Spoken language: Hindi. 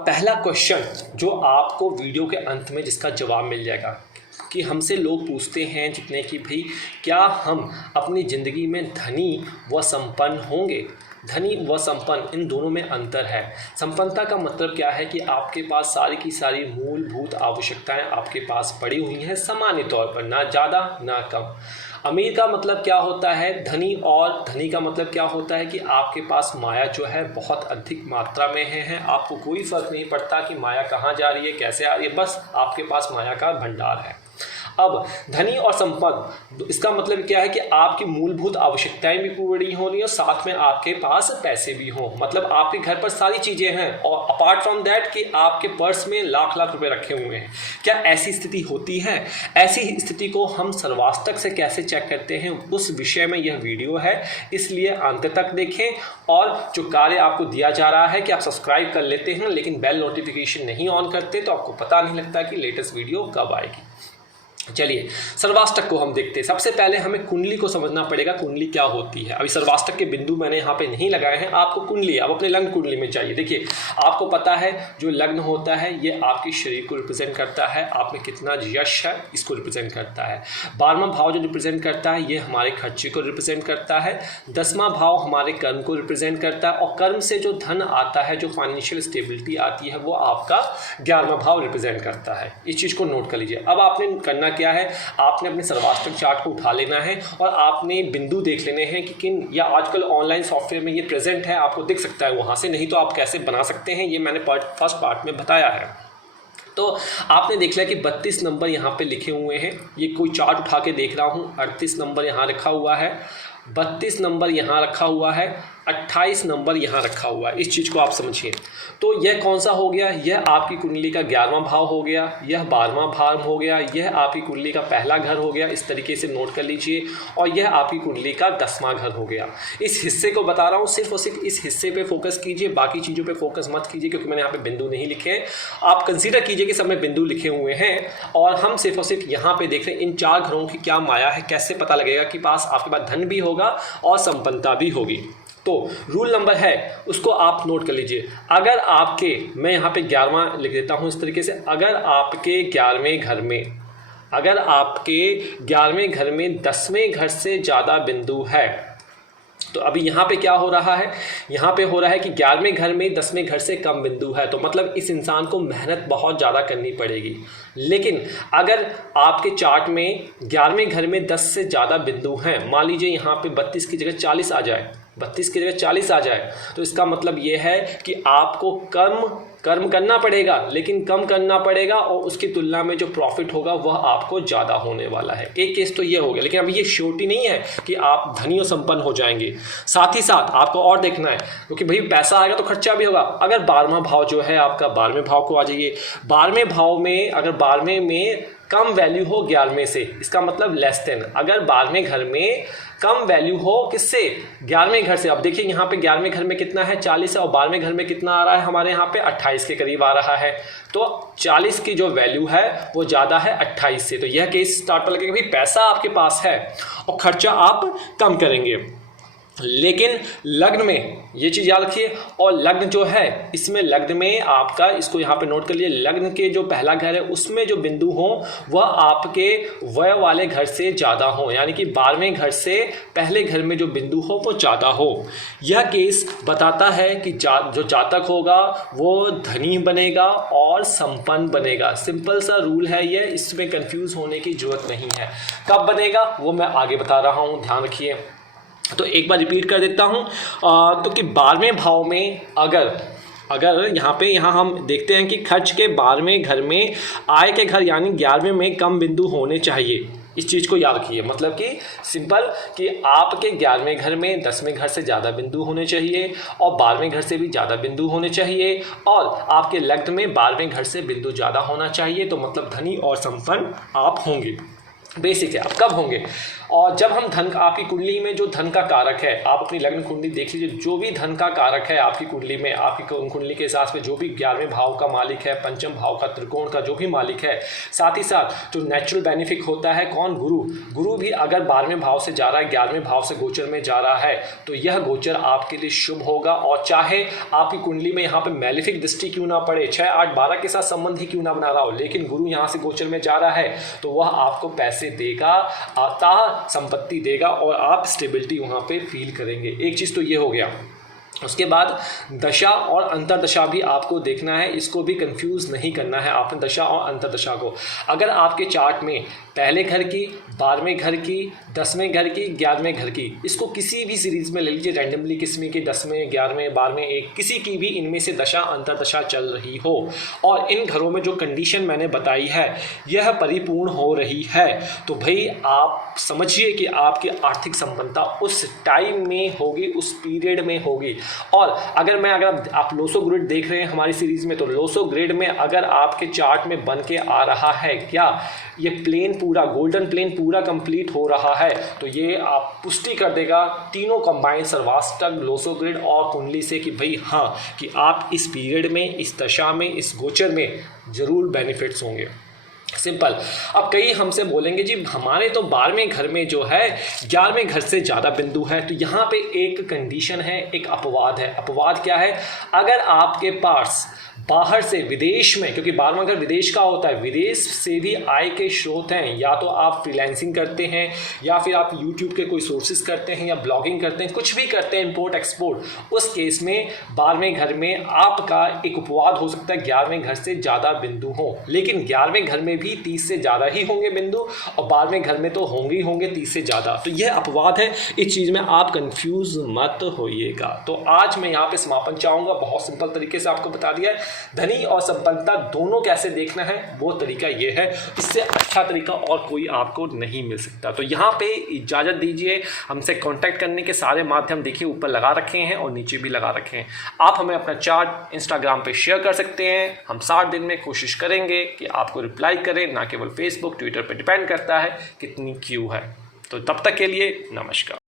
पहला क्वेश्चन जो आपको वीडियो के अंत में जिसका जवाब मिल जाएगा कि हमसे लोग पूछते हैं जितने कि भाई क्या हम अपनी ज़िंदगी में धनी व संपन्न होंगे। धनी व संपन्न इन दोनों में अंतर है। संपन्नता का मतलब क्या है कि आपके पास सारी की सारी मूलभूत आवश्यकताएं आपके पास पड़ी हुई हैं सामान्य तौर पर, ना ज़्यादा ना कम। अमीर का मतलब क्या होता है, धनी का मतलब क्या होता है कि आपके पास माया जो है बहुत अधिक मात्रा में है। आपको कोई फ़र्क नहीं पड़ता कि माया कहाँ जा रही है, कैसे आ रही है, बस आपके पास माया का भंडार है। अब धनी और संपन्न इसका मतलब क्या है कि आपकी मूलभूत आवश्यकताएं भी पूरी हो रही हैं, साथ में आपके पास पैसे भी हों। मतलब आपके घर पर सारी चीज़ें हैं और अपार्ट फ्रॉम दैट कि आपके पर्स में लाख लाख रुपए रखे हुए हैं। क्या ऐसी स्थिति होती है? ऐसी स्थिति को हम सर्वाष्टक से कैसे चेक करते हैं, उस विषय में यह वीडियो है, इसलिए अंत तक देखें। और जो कार्य आपको दिया जा रहा है कि आप सब्सक्राइब कर लेते हैं लेकिन बेल नोटिफिकेशन नहीं ऑन करते तो आपको पता नहीं लगता कि लेटेस्ट वीडियो कब आएगी। चलिए सर्वाष्टक को हम देखते हैं। सबसे पहले हमें कुंडली को समझना पड़ेगा, कुंडली क्या होती है। अभी सर्वाष्टक के बिंदु मैंने यहाँ पे नहीं लगाए हैं, आपको कुंडली अब अपने लग्न कुंडली में चाहिए। देखिए आपको पता है जो लग्न होता है ये आपके शरीर को रिप्रेजेंट करता है, आप में कितना यश है इसको रिप्रेजेंट करता है। 12वां भाव जो रिप्रेजेंट करता है ये हमारे खर्चे को रिप्रेजेंट करता है। 10वां भाव हमारे कर्म को रिप्रेजेंट करता है और कर्म से जो धन आता है, जो फाइनेंशियल स्टेबिलिटी आती है, वो आपका 11वां भाव रिप्रेजेंट करता है। इस चीज़ को नोट कर लीजिए। अब आपने करना क्या है, आपने अपने सर्वाष्टक चार्ट को उठा लेना है और आपने बिंदु देख लेने हैं कि किन, या आजकल ऑनलाइन सॉफ्टवेयर में ये प्रेजेंट है, आपको दिख सकता है वहाँ से, नहीं तो आप कैसे बना सकते हैं ये मैंने फर्स्ट पार्ट में बताया है। तो आपने देख लिया कि 32 नंबर यहाँ पे लिखे हुए हैं, ये कोई चार्ट उठा के देख रहा हूँ। 38 नंबर यहाँ रखा हुआ है, 32 नंबर यहाँ रखा हुआ है, 28 नंबर यहाँ रखा हुआ है। इस चीज़ को आप समझिए। तो यह कौन सा हो गया, यह आपकी कुंडली का 11वां भाव हो गया, यह 12वां भाव हो गया, यह आपकी कुंडली का पहला घर हो गया, इस तरीके से नोट कर लीजिए। और यह आपकी कुंडली का 10वां घर हो गया। इस हिस्से को बता रहा हूँ, सिर्फ और सिर्फ इस हिस्से पे फोकस कीजिए, बाकी चीज़ों पे फोकस मत कीजिए क्योंकि मैंने यहाँ पे बिंदु नहीं लिखे हैं। आप कंसीडर कीजिए कि सब में बिंदु लिखे हुए हैं और हम सिर्फ और सिर्फ यहाँ पे देख रहे हैं इन 4 घरों की क्या माया है, कैसे पता लगेगा कि आपके पास धन भी होगा और संपन्नता भी होगी। तो रूल नंबर है उसको आप नोट कर लीजिए। अगर आपके, मैं यहाँ पे 11वां लिख देता हूँ इस तरीके से, अगर आपके 11वें घर में 10वें घर से ज़्यादा बिंदु है, तो अभी यहाँ पे क्या हो रहा है, यहाँ पे हो रहा है कि 11वें घर में 10वें घर से कम बिंदु है, तो मतलब इस इंसान को मेहनत बहुत ज़्यादा करनी पड़ेगी। लेकिन अगर आपके चार्ट में 11वें घर में 10 से ज़्यादा बिंदु हैं, मान लीजिए यहाँ पे 32 की जगह 40 आ जाए, 32 की जगह 40 आ जाए, तो इसका मतलब ये है कि आपको कर्म करना पड़ेगा, लेकिन कम करना पड़ेगा और उसकी तुलना में जो प्रॉफिट होगा वह आपको ज़्यादा होने वाला है। एक केस तो ये हो गया, लेकिन अभी ये श्योरिटी नहीं है कि आप धनी और संपन्न हो जाएंगे। साथ ही साथ आपको और देखना है क्योंकि भाई पैसा आएगा तो खर्चा भी होगा। अगर 12वां भाव जो है आपका, 12वें भाव को आ जाइए। 12वें भाव में अगर 12वें में कम वैल्यू हो 11वें से, इसका मतलब लेस देन। अगर 12वें घर में कम वैल्यू हो किससे, 11वें घर से। अब देखिए यहाँ पे 11वें घर में कितना है, 40 है, और 12वें घर में कितना आ रहा है हमारे यहाँ पे 28 के करीब आ रहा है। तो 40 की जो वैल्यू है वो ज़्यादा है 28 से। तो यह केस स्टार्ट पर लगेगा भाई पैसा आपके पास है और खर्चा आप कम करेंगे। लेकिन लग्न में ये चीज़ याद रखिए, और लग्न जो है इसमें, लग्न में आपका, इसको यहाँ पे नोट कर लिए, लग्न के जो पहला घर है उसमें जो बिंदु हो वह आपके व्यय वाले घर से ज़्यादा हो, यानी कि 12वें घर से पहले घर में जो बिंदु हो वो ज़्यादा हो। यह केस बताता है कि जो जातक होगा वो धनी बनेगा और संपन्न बनेगा। सिंपल सा रूल है ये, इसमें कंफ्यूज होने की जरूरत नहीं है। कब बनेगा वो मैं आगे बता रहा हूँ, ध्यान रखिए। तो एक बार रिपीट कर देता हूँ तो कि 12वें भाव में अगर यहाँ हम देखते हैं कि खर्च के 12वें घर में आय के घर यानी 11वें में कम बिंदु होने चाहिए। इस चीज़ को याद रखिए, मतलब कि सिंपल कि आपके 11वें घर में 10वें घर से ज़्यादा बिंदु होने चाहिए और 12वें घर से भी ज़्यादा बिंदु होने चाहिए, और आपके लग्न में 12वें घर से बिंदु ज़्यादा होना चाहिए। तो मतलब धनी और संपन्न आप होंगे। बेसिक है। अब कब होंगे, और जब हम धन, आपकी कुंडली में जो धन का कारक है, आप अपनी लग्न कुंडली देख लीजिए, जो भी धन का कारक है आपकी कुंडली में, आपकी कुंडली के हिसाब से जो भी 11वें भाव का मालिक है, पंचम भाव का, त्रिकोण का जो भी मालिक है, साथ ही साथ जो नेचुरल बेनिफिक होता है कौन, गुरु भी अगर 12वें भाव से जा रहा है, 11वें भाव से गोचर में जा रहा है, तो यह गोचर आपके लिए शुभ होगा। और चाहे आपकी कुंडली में यहाँ पे मैलिफिक दृष्टि क्यों ना पड़े, 6, 8, 12 के साथ संबंध ही क्यों ना बना रहा हो, लेकिन गुरु यहाँ से गोचर में जा रहा है तो वह आपको पैसे देगा, आता संपत्ति देगा और आप स्टेबिलिटी वहाँ पे फील करेंगे। एक चीज़ तो ये हो गया। उसके बाद दशा और अंतरदशा भी आपको देखना है, इसको भी कंफ्यूज नहीं करना है आपने दशा और अंतरदशा को। अगर आपके चार्ट में पहले घर की, 12वें घर की, 10वें घर की, 11वें घर की, इसको किसी भी सीरीज़ में ले लीजिए रैंडमली, किसी की 10वें, 11वें, 12वें, एक किसी की भी इनमें से दशा अंतरदशा चल रही हो और इन घरों में जो कंडीशन मैंने बताई है यह परिपूर्ण हो रही है, तो भाई आप समझिए कि आपकी आर्थिक संपन्नता उस टाइम में होगी, उस पीरियड में होगी। और अगर आप लोसो ग्रिड देख रहे हैं हमारी सीरीज में, तो लोसो ग्रिड में अगर आपके चार्ट में बन के आ रहा है क्या, ये प्लेन पूरा गोल्डन प्लेन पूरा कंप्लीट हो रहा है, तो ये आप पुष्टि कर देगा तीनों कंबाइंड सर्वाष्टक, लोसो ग्रिड और कुंडली से कि भाई हाँ, कि आप इस पीरियड में, इस दशा में, इस गोचर में जरूर बेनिफिट्स होंगे। सिंपल। अब कई हमसे बोलेंगे जी हमारे तो 12वें घर में जो है 11वें घर से ज़्यादा बिंदु है, तो यहाँ पे एक कंडीशन है, एक अपवाद है। अपवाद क्या है, अगर आपके पास बाहर से, विदेश में, क्योंकि 12वां घर विदेश का होता है, विदेश से भी आय के स्रोत हैं, या तो आप फ्रीलांसिंग करते हैं या फिर आप यूट्यूब के कोई सोर्सेज करते हैं या ब्लॉगिंग करते हैं, कुछ भी करते हैं, इंपोर्ट एक्सपोर्ट, उस केस में 12वें घर में आपका एक उपवाद हो सकता है 11वें घर से ज़्यादा बिंदु हो, लेकिन 11वें घर में भी 30 से ज़्यादा ही होंगे बिंदु और 12वें घर में तो होंगे ही होंगे 30 से ज़्यादा। तो यह अपवाद है, इस चीज़ में आप कंफ्यूज मत होइएगा। तो आज मैं यहाँ पे समापन चाहूँगा, बहुत सिंपल तरीके से आपको बता दिया है धनी और संपन्नता दोनों कैसे देखना है, वो तरीका ये है, इससे अच्छा तरीका और कोई आपको नहीं मिल सकता। तो यहाँ पे इजाज़त दीजिए, हमसे कांटेक्ट करने के सारे माध्यम देखिए ऊपर लगा रखे हैं और नीचे भी लगा रखे हैं। आप हमें अपना चार्ट इंस्टाग्राम पे शेयर कर सकते हैं, हम 60 दिन में कोशिश करेंगे कि आपको रिप्लाई करें, ना केवल फेसबुक, ट्विटर पर डिपेंड करता है कितनी क्यू है। तो तब तक के लिए नमस्कार।